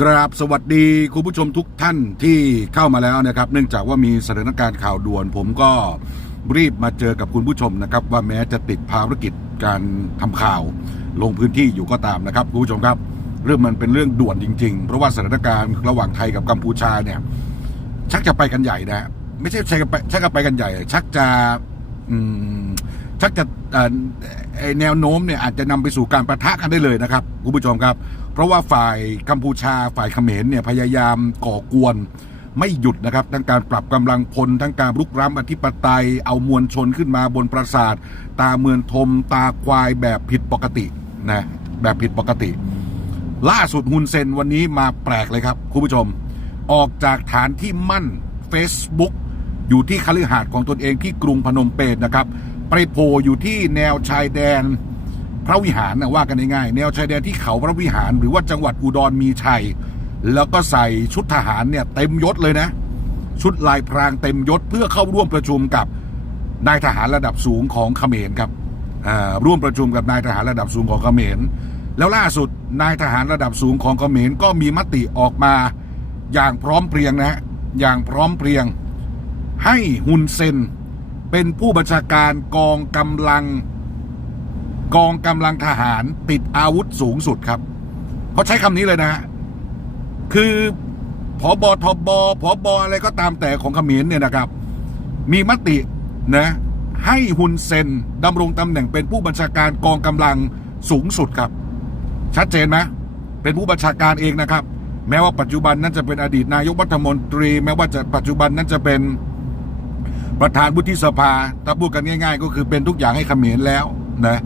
กราบสวัสดีคุณผู้ชมทุกท่านที่เข้ามาแล้วนะครับ เนื่องจากว่ามีสถานการณ์ข่าวด่วน ผมก็รีบมาเจอกับคุณผู้ชมนะครับ ว่าแม้จะติดภารกิจการทำข่าว ลงพื้นที่อยู่ก็ตามนะครับคุณผู้ชมครับ เรื่องมันเป็นเรื่องด่วนจริง ๆ เพราะว่าสถานการณ์ระหว่างไทยกับกัมพูชาเนี่ย ชักจะไปกันใหญ่นะ ไม่ใช่ชักจะไปชักจะไปกันใหญ่ ชักจะชักจะแนวโน้มเนี่ยอาจจะนำไปสู่การประทะกันได้เลยนะครับคุณผู้ชมครับ เพราะว่าฝ่ายกัมพูชาฝ่ายเขมรเนี่ยพยายามก่อกวนไม่หยุดนะครับทั้งการปรับกำลังพลทั้งการรุกรานอธิปไตย เอามวลชนขึ้นมาบนปราสาท ตาเมือนทม ตาควายแบบผิดปกตินะแบบผิดปกติ ล่าสุดฮุนเซนวันนี้มาแปลกเลยครับคุณผู้ชม ออกจากฐานที่มั่น Facebook อยู่ที่คฤหาสน์ของตนเองที่กรุงพนมเปญนะครับ ไปโผล่อยู่ที่แนวชายแดน พระวิหารนะว่ากันง่ายๆแนวชายแดนที่เขาพระวิหาร หรือว่าจังหวัดอุดรมีชัย แล้วก็ใส่ชุดทหารเนี่ยเต็มยศเลยนะ ชุดลายพรางเต็มยศเพื่อเข้าร่วมประชุมกับนายทหารระดับสูงของเขมรครับร่วมประชุมกับนายทหารระดับสูงของเขมร แล้วล่าสุดนายทหารระดับสูงของเขมรก็มีมติออกมาอย่างพร้อมเพรียงนะฮะอย่างพร้อมเพรียง ให้ฮุนเซนเป็นผู้บัญชาการกองกำลัง กองกำลังทหารติดอาวุธสูงสุดครับเขาใช้คำนี้เลยนะ คือผอบอทบผอบออะไรก็ตามแต่ของขมรเนี่ยนะครับ มีมตินะให้ฮุนเซนดำรงตำแหน่งเป็นผู้บัญชาการกองกำลังสูงสุดครับ ชัดเจนไหมเป็นผู้บัญชาการเองนะครับ แม้ว่าปัจจุบันนั้นจะเป็นอดีตนายกรัฐมนตรี แม้ว่าจะปัจจุบันนั้นจะเป็นประธานวุฒิสภาถ้าพูดกันง่าย ๆ ก็คือเป็นทุกอย่างให้ขมรแล้วนะ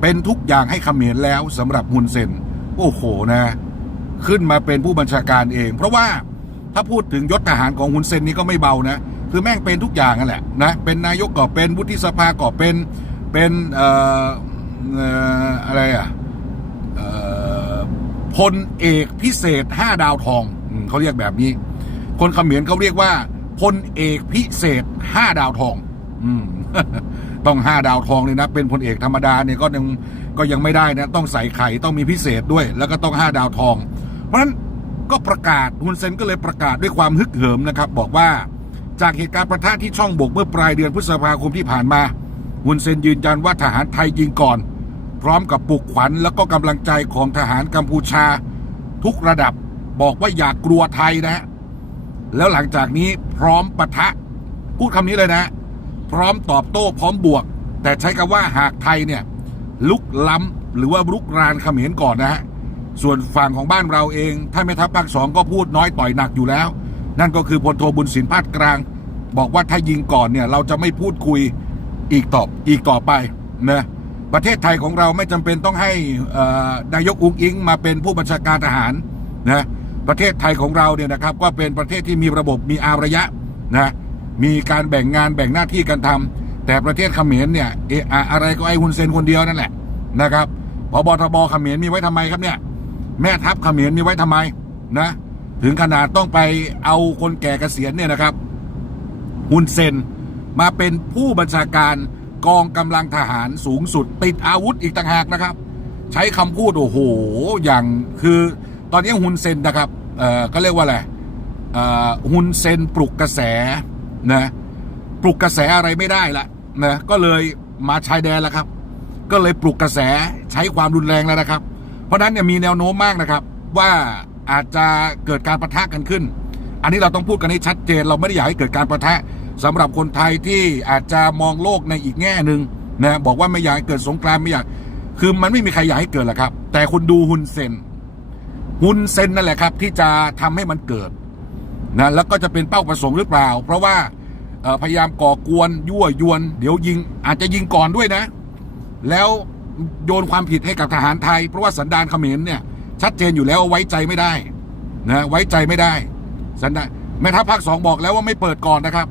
เป็นทุกอย่างให้เขมรแล้วสำหรับฮุนเซนโอ้โหนะ ขึ้นมาเป็นผู้บัญชาการเอง เพราะว่าถ้าพูดถึงยศทหารของฮุนเซนนี่ก็ไม่เบานะ คือแม่งเป็นทุกอย่างนั่นแหละนะเป็นนายกก็เป็นวุฒิสภาก็เป็นเป็นเอ่ออะไรอะพลเอกพิเศษห้าดาวทองเขาเรียกแบบนี้ คนเขมรเขาเรียกว่าพลเอกพิเศษห้าดาวทอง อืม ต้องห้าดาวทองเลยนะ เป็นพลเอกธรรมดาเนี่ยก็ยังก็ยังไม่ได้นะ ต้องใส่ไข่ต้องมีพิเศษด้วย แล้วก็ต้องห้าดาวทอง เพราะฉะนั้นก็ประกาศฮุนเซนก็เลยประกาศด้วยความฮึกเหิมนะครับ บอกว่าจากเหตุการณ์ประทะที่ช่องบกเมื่อปลายเดือนพฤษภาคมที่ผ่านมาฮุนเซนยืนยันว่าทหารไทยยิงก่อน พร้อมกับปลุกขวัญแล้วก็กำลังใจของทหารกัมพูชา ทุกระดับบอกว่าอย่ากกลัวไทยนะฮะแล้วหลังจากนี้พร้อมปะทะพูดคำนี้เลยนะ พร้อมตอบโต้พร้อมบวก แต่ใช้คำว่าหากไทยเนี่ยลุกล้ำหรือว่าลุกรานเขมรก่อนนะฮะส่วนฝั่งของบ้านเราเองท่านแม่ทัพภาคสองก็พูดน้อยต่อยหนักอยู่แล้ว นั่นก็คือพลโทบุญสินพาดกลาง บอกว่าถ้ายิงก่อนเนี่ยเราจะไม่พูดคุยอีกตอบอีกต่อไปนะประเทศไทยของเราไม่จำเป็นต้องให้นายกอุ้งอิงมาเป็นผู้บัญชาการทหารนะประเทศไทยของเราเนี่ยนะครับก็เป็นประเทศที่มีระบบมีอารยะนะ มีการแบ่งงานแบ่งหน้าที่กันทำแต่ประเทศเขมรเนี่ยเอะอะอะไรก็ไอ้ฮุนเซนคนเดียวนั่นแหละนะครับพบทบเขมรมีไว้ทำไมครับเนี่ย แม่ทัพเขมรมีไว้ทำไมนะ ถึงขนาดต้องไปเอาคนแก่เกษียณเนี่ยนะครับฮุนเซนมาเป็นผู้บัญชาการกองกำลังทหารสูงสุด ติดอาวุธอีกต่างหากนะครับ ใช้คำพูดโอ้โหอย่างคือตอนนี้ฮุนเซนนะครับเออก็เรียกว่าอะไรเออฮุนเซนปลุกกระแส นะปลุกกระแสอะไรไม่ได้ละนะก็เลยมาชายแดนแล้วครับ ก็เลยปลุกกระแสใช้ความรุนแรงแล้วนะครับ เพราะฉะนั้นเนี่ยมีแนวโน้มมากนะครับ ว่าอาจจะเกิดการประทะกันขึ้น อันนี้เราต้องพูดกันให้ชัดเจน เราไม่ได้อยากให้เกิดการประทะสำหรับคนไทยที่อาจจะมองโลกในอีกแง่หนึ่งนะบอกว่าไม่อยากให้เกิดสงครามไม่อยากคือมันไม่มีใครอยากให้เกิดหรอกครับ แต่คุณดูฮุนเซนฮุนเซนนั่นแหละครับ ที่จะทำให้มันเกิดนะแล้วก็จะเป็นเป้าประสงค์หรือเปล่า เพราะว่า พยายามก่อกวนยั่วยวน เดี๋ยวยิงอาจจะยิงก่อนด้วยนะ แล้วโยนความผิดให้กับทหารไทย เพราะว่าสันดานเขมรเนี่ย ชัดเจนอยู่แล้วไว้ใจไม่ได้นะไว้ใจไม่ได้สันดานแม่ทัพภาคสองบอกแล้วว่าไม่เปิดก่อนนะครับ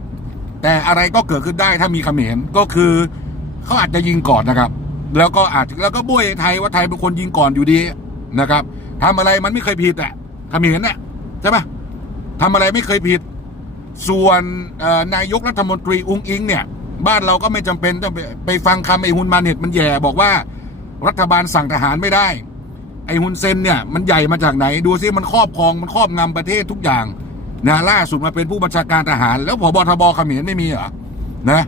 แต่อะไรก็เกิดขึ้นได้ถ้ามีเขมรก็คือเขาอาจจะยิงก่อนนะครับ แล้วก็อาจแล้วก็บ้ยไทยว่าไทยเป็นคนยิงก่อนอยู่ดีนะครับทำอะไรมันไม่เคยผิดอะเขมรเนี่ยใช่ปะทำอะไรไม่เคยผิด ส่วนนายกรัฐมนตรีอุ้งอิงเนี่ย บ้านเราก็ไม่จำเป็นต้องไปฟังคำไอ้ฮุนมาเน็ตมันแย่บอกว่ารัฐบาลสั่งทหารไม่ได้ ไอ้ฮุนเซนเนี่ยมันใหญ่มาจากไหน ดูซิมันครอบครองมันครอบงำประเทศทุกอย่างนะล่าสุดมาเป็นผู้บัญชาการทหาร แล้วผบทบเขมรไม่มีเหรอนะ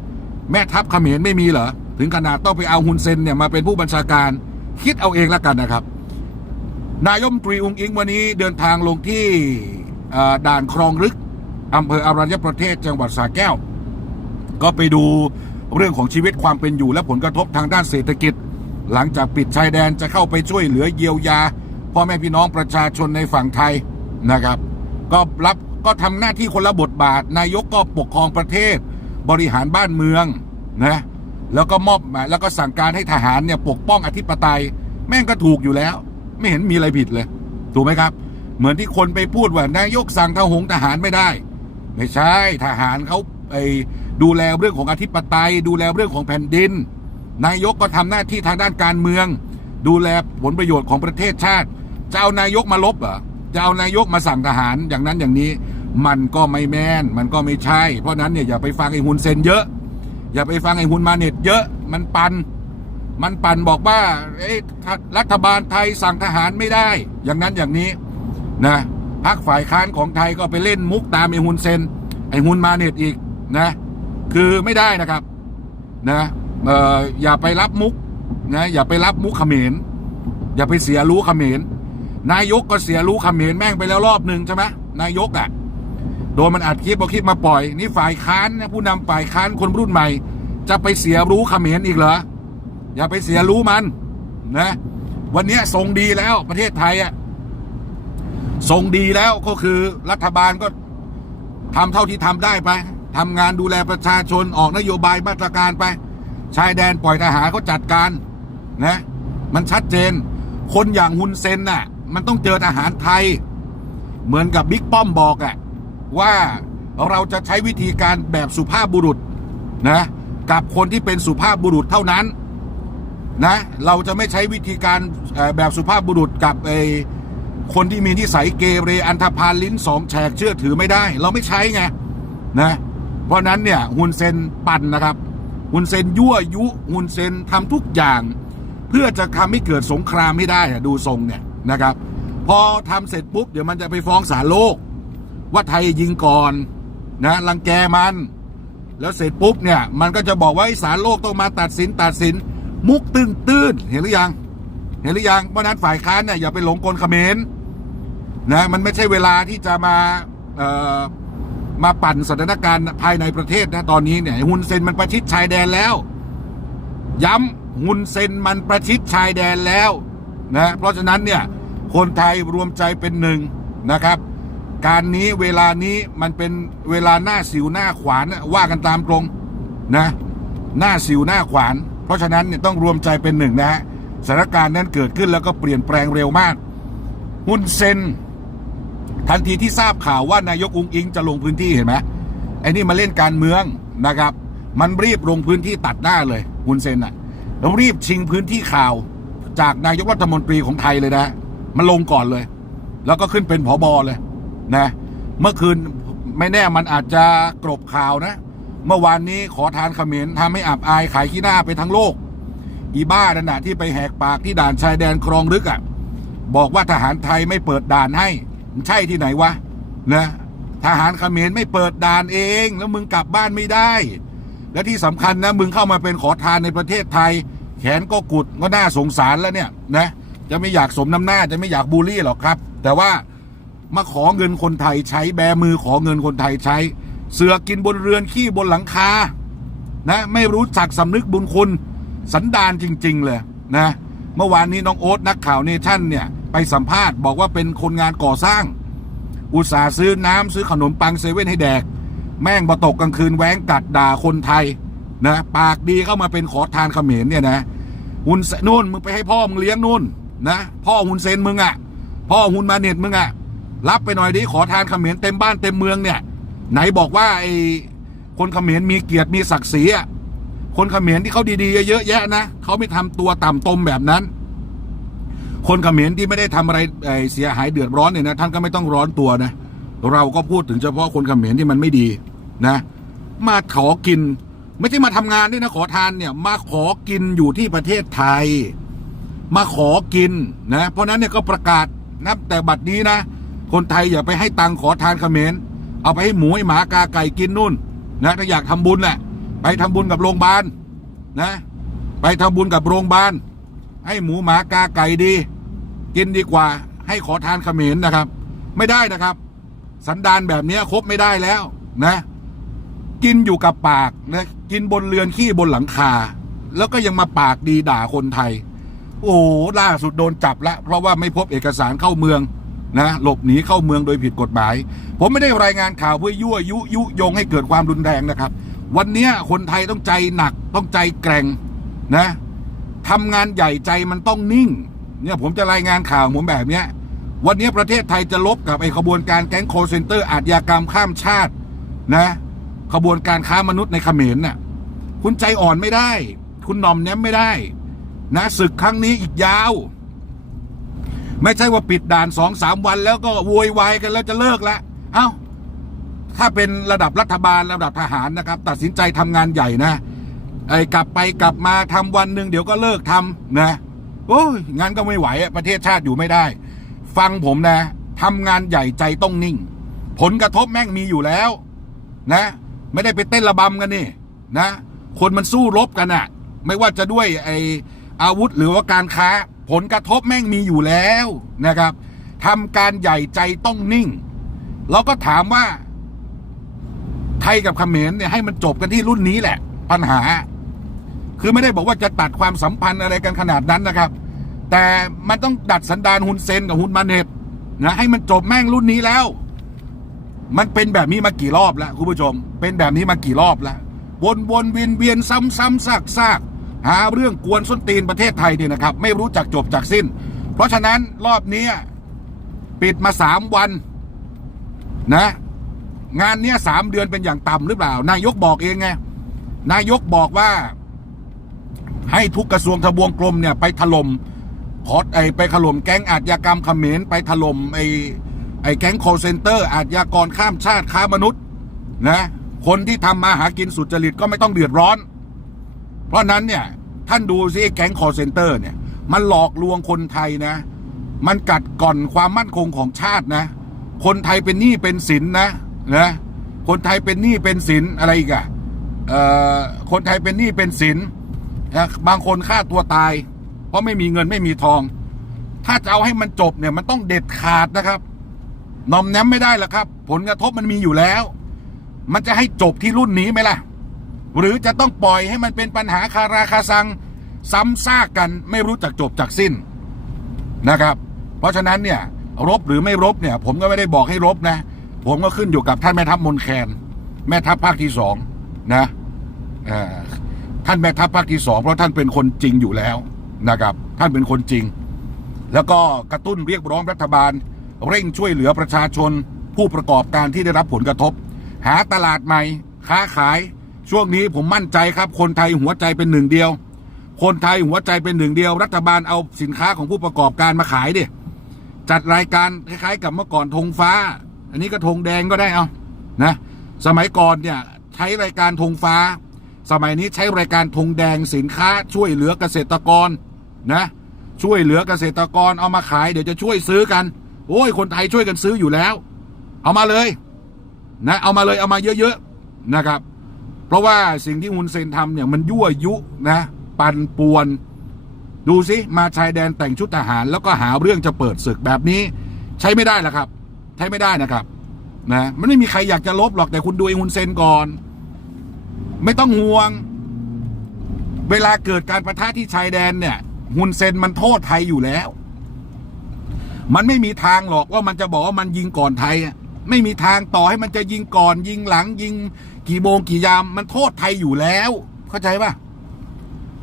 แม่ทัพเขมรไม่มีเหรอถึงขนาดต้องไปเอาฮุนเซนเนี่ยมาเป็นผู้บัญชาการคิดเอาเองแล้วกันนะครับ นายมตรีอุงอิงวันนี้เดินทางลงที่ด่านคลองลึก อำเภออารัญญประเทศจังหวัดสระแก้ว ก็ไปดูเรื่องของชีวิตความเป็นอยู่และผลกระทบทางด้านเศรษฐกิจ หลังจากปิดชายแดนจะเข้าไปช่วยเหลือเยียวยาพ่อแม่พี่น้องประชาชนในฝั่งไทยนะครับ ก็รับก็ทำหน้าที่คนละบทบาท นายกก็ปกครองประเทศ บริหารบ้านเมืองนะแล้วก็มอบหมายแล้วก็สั่งการให้ทหารเนี่ยปกป้องอธิปไตย แม่งก็ถูกอยู่แล้ว ไม่เห็นมีอะไรผิดเลย ถูกไหมครับ เหมือนที่คนไปพูดว่านายกสั่งทหงทหารไม่ได้ ไม่ใช่ทหารเขาไอ้ดูแลเรื่องของอธิปไตย ดูแลเรื่องของแผ่นดิน นายกก็ทำหน้าที่ทางด้านการเมือง ดูแลผลประโยชน์ของประเทศชาติจะเอานายกมาลบเหรอจะเอานายกมาสั่งทหารอย่างนั้นอย่างนี้ มันก็ไม่แม่นมันก็ไม่ใช่ เพราะนั้นเนี่ยอย่าไปฟังไอ้ฮุนเซนเยอะ อย่าไปฟังไอ้ฮุนมาเน็ตเยอะมันปันมันปั่นบอกว่าเอ๊ะถ้ารัฐบาลไทยสั่งทหารไม่ได้ อย่างนั้นอย่างนี้นะ พักฝ่ายค้านของไทยก็ไปเล่นมุกตามไอ้ฮุนเซนไอ้ฮุนมาเน็ตอีกนะ คือไม่ได้นะครับนะเอ่ออย่าไปรับมุกนะอย่าไปรับมุกเขมรอย่าไปเสียรู้เขมรนายกก็เสียรู้เขมรแม่งไปแล้วรอบหนึ่งใช่ไหมนายกอะ่ะโดนมันอัดคลิปเอาคลิปมาปล่อย นี่ฝ่ายค้านผู้นำฝ่ายค้านคนรุ่นใหม่ จะไปเสียรู้เขมรอีกเหรออย่าไปเสียรู้มันนะวันนี้ทรงดีแล้วประเทศไทยอะท รงดีแล้วก็คือรัฐบาลก็ทำเท่าที่ทำได้ไปทำงานดูแลประชาชนออกนโยบายมาตรการไป ชายแดนปล่อยทหารเขาจัดการนะมันชัดเจน คนอย่างฮุนเซนน่ะ มันต้องเจอทหารไทย เหมือนกับบิ๊กป้อมบอกอะว่าเราจะใช้วิธีการแบบสุภาพบุรุษนะกับคนที่เป็นสุภาพบุรุษเท่านั้นนะเราจะไม่ใช้วิธีการแบบสุภาพบุรุษกับไอ คนที่มีนิสัยเกเรอันธพาลลิ้นสองแฉกเชื่อถือไม่ได้ เราไม่ใช้ไงนะเพราะนั้นเนี่ยฮุนเซนปั่นนะครับฮุนเซนยั่วยุฮุนเซนทำทุกอย่าง เพื่อจะทำให้เกิดสงครามให้ได้ดูทรงเนี่ยนะครับ พอทำเสร็จปุ๊บเดี๋ยวมันจะไปฟ้องศาลโลก ว่าไทยยิงก่อนนะรังแกมัน แล้วเสร็จปุ๊บเนี่ยมันก็จะบอกว่าไอ้ศาลโลกต้องมาตัดสินตัดสิน มุกตื้นตื้นเห็นหรือยัง เห็นหรือยังเพราะฉะนั้นฝ่ายค้านเนี่ยอย่าไปหลงกลเขมร นะมันไม่ใช่เวลาที่จะมาเอ่อมาปั่นสถานการณ์ภายในประเทศนะตอนนี้เนี่ยฮุนเซนมันประชิดชายแดนแล้ว ย้ำฮุนเซนมันประชิดชายแดนแล้วนะเพราะฉะนั้นเนี่ยคนไทยรวมใจเป็นหนึ่งนะครับ การนี้เวลานี้มันเป็นเวลาหน้าสิวหน้าขวานว่ากันตามตรงนะหน้าสิวหน้าขวาน เพราะฉะนั้นเนี่ยต้องรวมใจเป็นหนึ่งนะฮะสถานการณ์นั้นเกิดขึ้นแล้วก็เปลี่ยนแปลงเร็วมากฮุนเซน ทันทีที่ทราบข่าวว่านายกอุงอิงจะลงพื้นที่เห็นไหมไอ้นี่มาเล่นการเมืองนะครับ มันรีบลงพื้นที่ตัดหน้าเลยฮุนเซนอะแล้วรีบชิงพื้นที่ข่าวจากนายกรัฐมนตรีของไทยเลยนะ มันลงก่อนเลย แล้วก็ขึ้นเป็นผอบอเลยนะ เมื่อคืนไม่แน่มันอาจจะกรบข่าวนะ เมื่อวานนี้ขอทานเขมรทำให้อับอายขายขี้หน้าไปทั้งโลก อีบ้านั่นนะที่ไปแหกปากที่ด่านชายแดนคลองลึกอะ่ะ บอกว่าทหารไทยไม่เปิดด่านให้ ใช่ที่ไหนวะนะทหารเขมรไม่เปิดด่านเอง แล้วมึงกลับบ้านไม่ได้ และที่สำคัญนะมึงเข้ามาเป็นขอทานในประเทศไทย แขนก็กุดก็น่าสงสารแล้วเนี่ยนะจะไม่อยากสมน้ำหน้าจะไม่อยากบูลลี่หรอกครับ แต่ว่ามาขอเงินคนไทยใช้แบมือขอเงินคนไทยใช้ เสือกินบนเรือนขี้บนหลังคานะไม่รู้จักสำนึกบุญคุณสันดานจริง ๆ เลยนะ เมื่อวานนี้น้องโอ๊ตนักข่าวเนชั่นเนี่ย ไปสัมภาษณ์บอกว่าเป็นคนงานก่อสร้าง อุตส่าห์ซื้อน้ำซื้อขนมปังเซเว่นให้แดก แม่งมาตกกลางคืนแว้งกัดด่าคนไทยนะปากดีเข้ามาเป็นขอทานเขมรเนี่ยนะหุนเซนู่นมึงไปให้พ่อมึงเลี้ยงนู่นนะพ่อหุนเซนมึงอะ่ะ พ่อหุนมาเน็ตมึงอะ่ะ รับไปหน่อยดิขอทานเขมรเต็มบ้านเต็มเมืองเนี่ย ไหนบอกว่าไอ้คนเขมรมีเกียรติมีศักดิ์ศรีอะคนเขมรที่เขาดีๆเยอะแยะนะเขาไม่ทำตัวต่ำตมแบบนั้น คนเขมรที่ไม่ได้ทำอะไรเสียหายเดือดร้อนเนี่ยนะท่านก็ไม่ต้องร้อนตัวนะ เราก็พูดถึงเฉพาะคนเขมรที่มันไม่ดีนะ มาขอกิน ไม่ใช่มาทำงานด้วยนะขอทานเนี่ย มาขอกินอยู่ที่ประเทศไทย มาขอกินนะ เพราะนั้นเนี่ยก็ประกาศนับแต่บัดนี้นะ คนไทยอย่าไปให้ตังขอทานเขมรเอาไปให้หมูให้หมากาไก่กินนู่นนะถ้าอยากทำบุญแหละไปทำบุญกับโรงพยาบาลนะ ไปทำบุญกับโรงพยาบาลให้หมูหมากาไก่ดี กินดีกว่า ให้ขอทานเขมรนะครับ ไม่ได้นะครับ สันดานแบบนี้คบไม่ได้แล้วนะ กินอยู่กับปากนะกินบนเรือนขี้บนหลังคา แล้วก็ยังมาปากดีด่าคนไทย โอ้ล่าสุดโดนจับละเพราะว่าไม่พบเอกสารเข้าเมืองนะหลบหนีเข้าเมืองโดยผิดกฎหมาย ผมไม่ได้รายงานข่าวเพื่อยั่วยุยุยงให้เกิดความรุนแรงนะครับ วันนี้คนไทยต้องใจหนัก ต้องใจแกร่งนะทำงานใหญ่ใจมันต้องนิ่ง เนี่ยผมจะรายงานข่าวผมแบบเนี้ย วันนี้ประเทศไทยจะลบกับไอ้ขบวนการแก๊งโคเซนเตอร์อาชญากรรมข้ามชาตินะ ขบวนการค้ามนุษย์ในเขมรน่ะ คุณใจอ่อนไม่ได้ คุณนอมแนมไม่ได้ นะศึกครั้งนี้อีกยาว ไม่ใช่ว่าปิดด่านสองสามวันแล้วก็โวยวายกันแล้วจะเลิกละเอ้า ถ้าเป็นระดับรัฐบาลระดับทหารนะครับ ตัดสินใจทำงานใหญ่นะไอ้กลับไปกลับมาทำวันหนึ่งเดี๋ยวก็เลิกทำนะ โอ้ยงานก็ไม่ไหวประเทศชาติอยู่ไม่ได้ ฟังผมนะทำงานใหญ่ใจต้องนิ่ง ผลกระทบแม่งมีอยู่แล้ว นะ ไม่ได้ไปเต้นระบำกันนี่นะ คนมันสู้รบกันอะไม่ว่าจะด้วยไออาวุธหรือว่าการค้า ผลกระทบแม่งมีอยู่แล้วนะครับทำการใหญ่ใจต้องนิ่งเราก็ถามว่า ไทยกับเขมรเนี่ยให้มันจบกันที่รุ่นนี้แหละ ปัญหา คือไม่ได้บอกว่าจะตัดความสัมพันธ์อะไรกันขนาดนั้นนะครับ แต่มันต้องดัดสันดานฮุนเซนกับฮุนมาเนตนะให้มันจบแม่งรุ่นนี้แล้ว มันเป็นแบบนี้มากี่รอบแล้วคุณผู้ชม เป็นแบบนี้มากี่รอบแล้ววนวนเวียนเวียนซ้ำซ้ำซากซากหาเรื่องกวนส้นตีนประเทศไทยเนี่ยนะครับ ไม่รู้จักจบจากสิ้น เพราะฉะนั้นรอบนี้ปิดมาสามวันนะ งานเนี้ยสามเดือนเป็นอย่างต่ำหรือเปล่า นายกบอกเองไงนายกบอกว่า ให้ทุกกระทรวงทบวงกรมเนี่ยไปถล่มขอไอไปถล่มแก๊งอาชญากรรมเขมรไปถล่มไอไอแก๊ง call center อาชญากรข้ามชาติค้ามนุษย์นะคนที่ทำมาหากินสุจริตก็ไม่ต้องเดือดร้อน เพราะนั้นเนี่ยท่านดูซิไอแก๊ง call center เนี่ย มันหลอกลวงคนไทยนะ มันกัดก่อนความมั่นคงของชาตินะ คนไทยเป็นหนี้เป็นสินนะนะคนไทยเป็นหนี้เป็นสินอะไรอีกอะเอ่อคนไทยเป็นหนี้เป็นสิน นะบางคนฆ่าตัวตาย เพราะไม่มีเงินไม่มีทอง ถ้าจะเอาให้มันจบเนี่ยมันต้องเด็ดขาดนะครับนอมแนมไม่ได้หรอกครับ ผลกระทบมันมีอยู่แล้ว มันจะให้จบที่รุ่นนี้ไหมล่ะ หรือจะต้องปล่อยให้มันเป็นปัญหาคาราคาซัง ซ้ำซากกันไม่รู้จักจบจากสิ้นนะครับ เพราะฉะนั้นเนี่ยรบหรือไม่รบเนี่ย ผมก็ไม่ได้บอกให้รบนะ ผมก็ขึ้นอยู่กับท่านแม่ทัพมนแคน แม่ทัพภาคที่สองนะเอ่อ ท่านแม่ทัพภาคที่สองเพราะท่านเป็นคนจริงอยู่แล้วนะครับ ท่านเป็นคนจริง แล้วก็กระตุ้นเรียกร้องรัฐบาล เร่งช่วยเหลือประชาชน ผู้ประกอบการที่ได้รับผลกระทบ หาตลาดใหม่ ค้าขาย ช่วงนี้ผมมั่นใจครับ คนไทยหัวใจเป็นหนึ่งเดียว คนไทยหัวใจเป็นหนึ่งเดียว รัฐบาลเอาสินค้าของผู้ประกอบการมาขายดิจัดรายการคล้ายๆ กับเมื่อก่อนธงฟ้า อันนี้ก็ธงแดงก็ได้เอานะสมัยก่อนเนี่ยใช้รายการธงฟ้า สมัยนี้ใช้รายการธงแดงสินค้าช่วยเหลือเกษตรกรนะช่วยเหลือเกษตรกรเอามาขายเดี๋ยวจะช่วยซื้อกัน โอ้ยคนไทยช่วยกันซื้ออยู่แล้ว เอามาเลยนะเอามาเลยเอามาเยอะๆนะครับ เพราะว่าสิ่งที่ฮุนเซนทำเนี่ยมันยั่วยุนะปั่นป่วน ดูสิมาชายแดนแต่งชุดทหาร แล้วก็หาเรื่องจะเปิดศึกแบบนี้ ใช้ไม่ได้ละครับ ใช้ไม่ได้นะครับนะมันไม่มีใครอยากจะลบหรอกแต่คุณดูไอ้ฮุนเซนก่อน ไม่ต้องห่วง เวลาเกิดการประทะที่ชายแดนเนี่ยฮุนเซนมันโทษไทยอยู่แล้ว มันไม่มีทางหรอกว่ามันจะบอกว่ามันยิงก่อนไทย ไม่มีทางต่อให้มันจะยิงก่อน ยิงหลัง ยิง กี่โมงกี่ยาม มันโทษไทยอยู่แล้ว เข้าใจปะ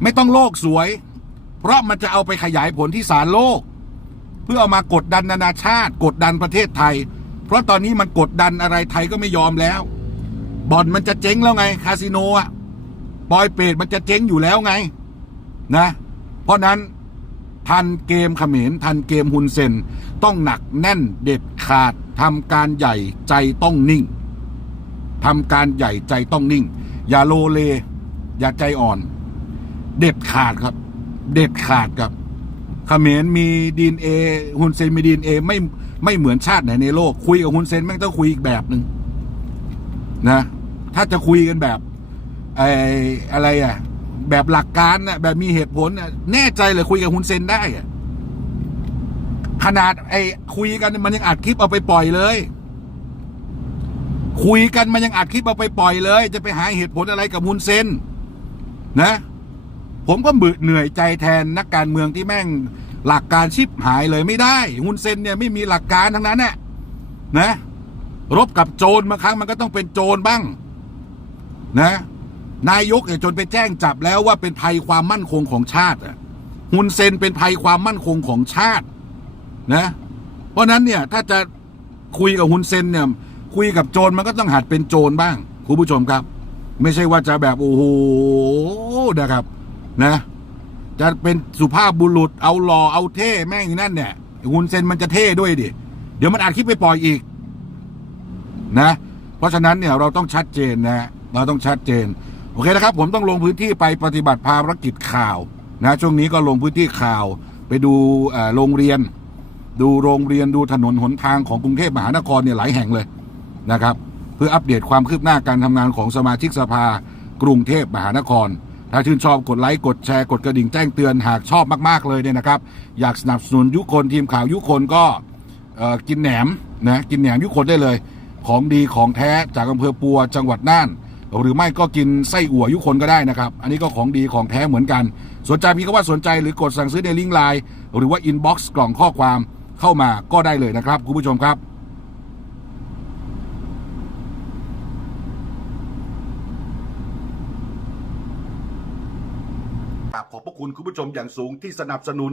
ไม่ต้องโลกสวย เพราะมันจะเอาไปขยายผลที่ศาลโลก เพื่อเอามากดดันนานาชาติ กดดันประเทศไทย เพราะตอนนี้มันกดดันอะไรไทยก็ไม่ยอมแล้ว บ่อนมันจะเจ๊งแล้วไง คาสิโนอะปอยเปรตมันจะเจ๊งอยู่แล้วไง นะ เพราะนั้นทันเกมเขมรทันเกมฮุนเซน ต้องหนักแน่นเด็ดขาดทำการใหญ่ใจต้องนิ่งทำการใหญ่ใจต้องนิ่ง อย่าโลเล อย่าใจอ่อน เด็ดขาดครับ เด็ดขาดครับเขมรมีดีเอฮุนเซนมีดีเอไม่ไม่เหมือนชาติไหนในโลก คุยกับฮุนเซนแม่งต้องคุยอีกแบบหนึ่ง นะ ถ้าจะคุยกันแบบไอ้อะไรอะ แบบหลักการน่ะแบบมีเหตุผลน่ะแน่ใจเลยคุยกับฮุนเซนได้อะขนาดไอ้คุยกันมันยังอัดคลิปเอาไปปล่อยเลย คุยกันมันยังอัดคลิปเอาไปปล่อยเลย จะไปหาเหตุผลอะไรกับฮุนเซนนะ ผมก็บึเหนื่อยใจแทนนักการเมืองที่แม่งหลักการชิบหายเลยไม่ได้ฮุนเซนเนี่ยไม่มีหลักการทั้งนั้นน่ะนะ รบกับโจรบางครั้งมันก็ต้องเป็นโจรบ้าง นะ นายกเนี่ยจนไปแจ้งจับแล้วว่าเป็นภัยความมั่นคงของชาติฮุนเซนเป็นภัยความมั่นคงของชาติ นะ เพราะนั้นเนี่ยถ้าจะคุยกับฮุนเซนเนี่ย คุยกับโจรมันก็ต้องหัดเป็นโจรบ้างคุณผู้ชมครับ ไม่ใช่ว่าจะแบบโอ้โหนะครับนะ จะเป็นสุภาพบุรุษเอาหล่อเอาเท่แม่งนั่นเนี่ยฮุนเซนมันจะเท่ด้วยดิเดี๋ยวมันอัดคลิปไปปล่อยอีก นะ เพราะฉะนั้นเนี่ยเราต้องชัดเจนนะ เราต้องชัดเจน โอเคนะครับ ผมต้องลงพื้นที่ไปปฏิบัติภารกิจข่าวนะช่วงนี้ก็ลงพื้นที่ข่าวไปดูโรงเรียน ดูโรงเรียนดูถนนหนทางของกรุงเทพมหานครเนี่ยหลายแห่งเลยนะครับ เพื่ออัปเดตความคืบหน้าการทำงานของสมาชิกสภากรุงเทพมหานคร ถ้าชื่นชอบกดไลค์กดแชร์กดกระดิ่งแจ้งเตือนหากชอบมากๆเลยเนี่ยนะครับ อยากสนับสนุนยุคนทีมข่าวยุคนก็กินแหนมนะกินแหนมยุคนได้เลย ของดีของแท้จากอำเภอปัวจังหวัดน่าน หรือไม่ก็กินไส้อั่วยุคนก็ได้นะครับ อันนี้ก็ของดีของแท้เหมือนกัน สนใจมีคำว่าสนใจหรือกดสั่งซื้อในลิงก์ไลน์หรือว่าอินบ็อกซ์กล่องข้อความเข้ามาก็ได้เลยนะครับคุณผู้ชมครับขอบพระคุณคุณผู้ชมอย่างสูงที่สนับสนุน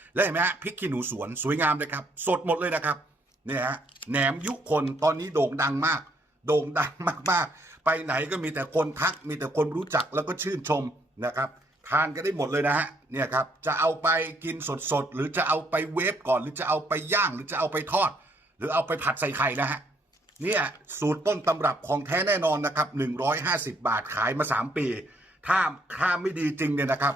แล้วเห็นไหมฮะพริกขี้หนูสวนสวยงามเลยครับ สดหมดเลยนะครับเนี่ยฮะแหนมยุคนตอนนี้โด่งดังมาก โด่งดังมากๆ ไปไหนก็มีแต่คนทักมีแต่คนรู้จักแล้วก็ชื่นชมนะครับ ทานกันได้หมดเลยนะฮะเนี่ยครับจะเอาไปกินสดๆหรือจะเอาไปเวฟก่อน หรือจะเอาไปย่างหรือจะเอาไปทอด หรือเอาไปผัดใส่ไข่นะฮะเนี่ยสูตรต้นตำรับของแท้แน่นอนนะครับ150 บาทขายมา 3 ปี ถ้าถ้าไม่ดีจริงเนี่ยนะครับ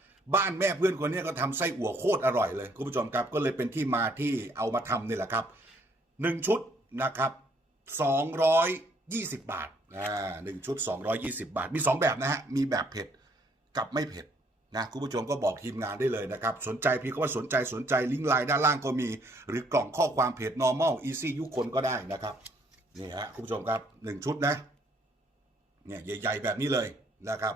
บ้านแม่เพื่อนคนนี้ก็ทำไส้อั่วโคตรอร่อยเลยคุณผู้ชมครับก็เลยเป็นที่มาที่เอามาทำนี่แหละครับหนึ่งชุดนะครับสองร้อยยี่สิบบาทอ่าหนึ่งชุดสองร้อยยี่สิบาท มีสองแบบนะฮะ มีแบบเผ็ดกับไม่เผ็ดนะคุณผู้ชมก็บอกทีมงานได้เลยนะครับ สนใจพี่ก็ว่าสนใจสนใจลิงก์ไลน์ด้านล่างก็มี หรือกล่องข้อความเพจ normal easy ยุคคนก็ได้นะครับนี่ฮะคุณผู้ชมครับหนึ่งชุดนะเนี่ยใหญ่ ๆ แบบนี้เลยนะครับ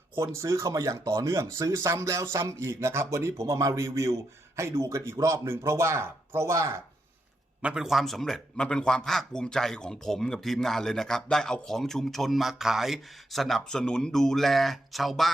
คนซื้อเข้ามาอย่างต่อเนื่อง ซื้อซ้ำแล้วซ้ำอีกนะครับ วันนี้ผมเอามารีวิว ให้ดูกันอีกรอบหนึ่งเพราะว่าเพราะว่ามันเป็นความสำเร็จมันเป็นความภาคภูมิใจของผมกับทีมงานเลยนะครับ ได้เอาของชุมชนมาขาย สนับสนุนดูแลชาวบ้าน